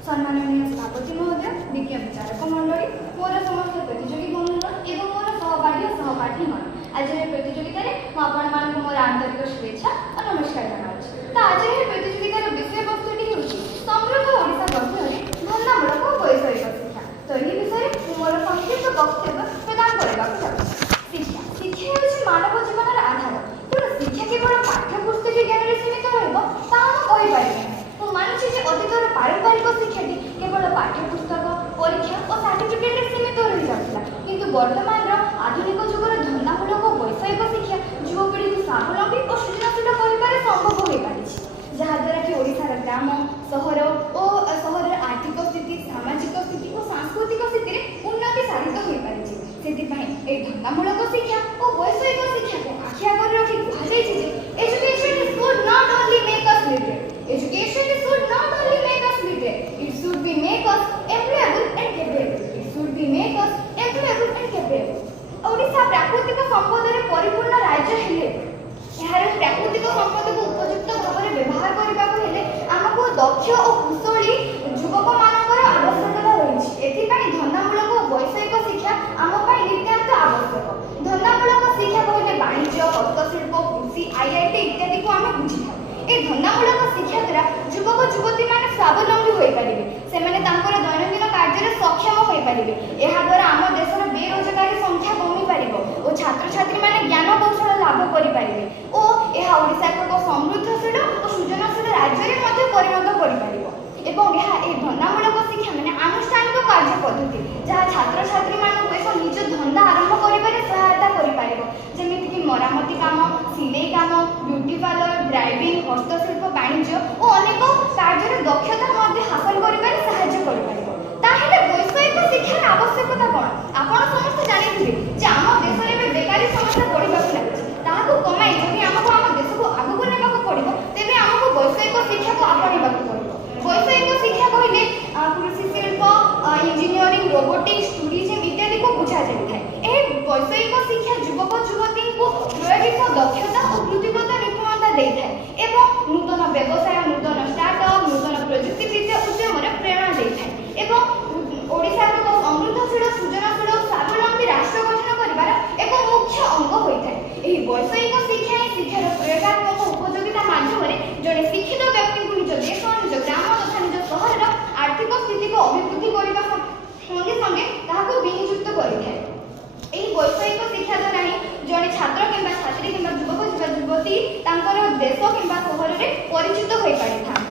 सम्माननीय सभापति महोदय, विज्ञ विचारक मंडली, मोर समस्त प्रतियोगी बंधुगण एवं मोर सहपाठी और सहपाठीगण, आज प्रतियोगिता में मोर आंतरिक शुभेच्छा और नमस्कार जनाऊँ। तो आज प्रतियोगितार विषय वस्तुटी होछि समृद्ध ओडिशा गठन धंदामूलक और वैषयिक शिक्षा। तो यह विषय मोर संक्षिप्त वक्तव्य प्रदान करने शिक्षा शिक्षा होछि मानव जीवन आधार। तेणु शिक्षा केवल पाठ्यपुस्तक ज्ञान सीमित रही मानुची अतीतर पारंपरिक शिक्षाटी केवल पाठ्यपुस्तक परीक्षा और सर्टिफिकेट सीमित रही जाता, किंतु वर्तमान आधुनिक जुगर धंदामूलक और वैषयिक शिक्षा युवपीढ़ी को स्वावलंबी और सृजनशील कर संभव हो पारी, जहाद्वारा कि ओडिशार ग्राम सहर और सहर आर्थिक स्थिति सामाजिक स्थिति और सांस्कृतिक स्थिति में उन्नति साधित हो पारी। से धंदामूलक शिक्षा और वैषयिक शिक्षा को आखि आगे रखी कहुई education should not only make us literate, education should not only make us literate, it should be make us employable and capable. It should be make us employable and capable. Odisha प्राकृतिक संपद रे परिपूर्ण राज्य हेले यार प्राकृतिक संपद को उपयुक्त भाव में व्यवहार करबा को हेले हमको दक्ष और कुशली युवक मानकर आवश्यकता रही। एथि पई धंदामूलक और वैषयिक शिक्षा आम पई नित्याନ୍ତ आवश्यक। धंदामूलक शिक्षा कहले वाणिज्य हस्तशिल्प कृषि आईआईटी इत्यादि को आम बुझी था। ए धंदामूलक शिक्षा द्वारा युवक युवती मान स्वावलंबी हो पारे, से दैनंदिन कार्य सक्षम हो पारे। यह द्वारा आम देशर बेरोजगारी संख्या कमी पार और छात्र छात्री मैंने ज्ञान कौशल लाभ करें और यह ओडिशा एक समृद्धशील और सृजनशील राज्य में परिणत कर धंदामूलक शिक्षा मैंने आनुष्ठानिक कार्य पद्धति जहाँ छात्र छात्री मानक एक निज धंदा आरंभ कर सहायता करमिक मरामती काम सिलाई काम ब्यूटी पार्लर ड्राइविंग हस्तशिल्प वाणिज्य और अनेक कार्य दक्षता हासिल कर वैषयिक शिक्षार आवश्यकता कौन आप समस्त जानते आम देश में बेकारी समस्या बढ़ा लगी कमाई जब आमको आम देश को आगक ना पड़ो तेज आमको वैषयिक शिक्षा को आपणा पड़ो। वैषयिक शिक्षा कहले कृषि शिल्प इंजीनियरिंग रोबोटिक्स टूरिज्म इत्यादि को बुझा जाए। वैषयिक शिक्षा युवक युवती को प्रायोगिक दक्षता और वृत्तिगत निपुणता दे थाए एवं नूतन व्यवसाय नूतन स्टार्टअप नूतन प्रजुक्तिविद्या उद्यम प्रेरणा दे थाए एवं ओडिशा को समृद्धशील सृजनशील स्वावलंबी राष्ट्र गठन कर एक मुख्य अंग होता है। वैषयिक शिक्षा शिक्षार प्रयोगात्मक उपयोगिता माध्यम जड़े शिक्षित व्यक्ति को निज देश निज ग्राम तथा निज सहर आर्थिक स्थिति को अभिवृद्धि करने संगे संगे विनियुक्त करें। वैषयिक शिक्षा द्वारा ही जड़े छात्र कि छात्री कि युवक युवती देश कि सहर में परिचित हो पारि था।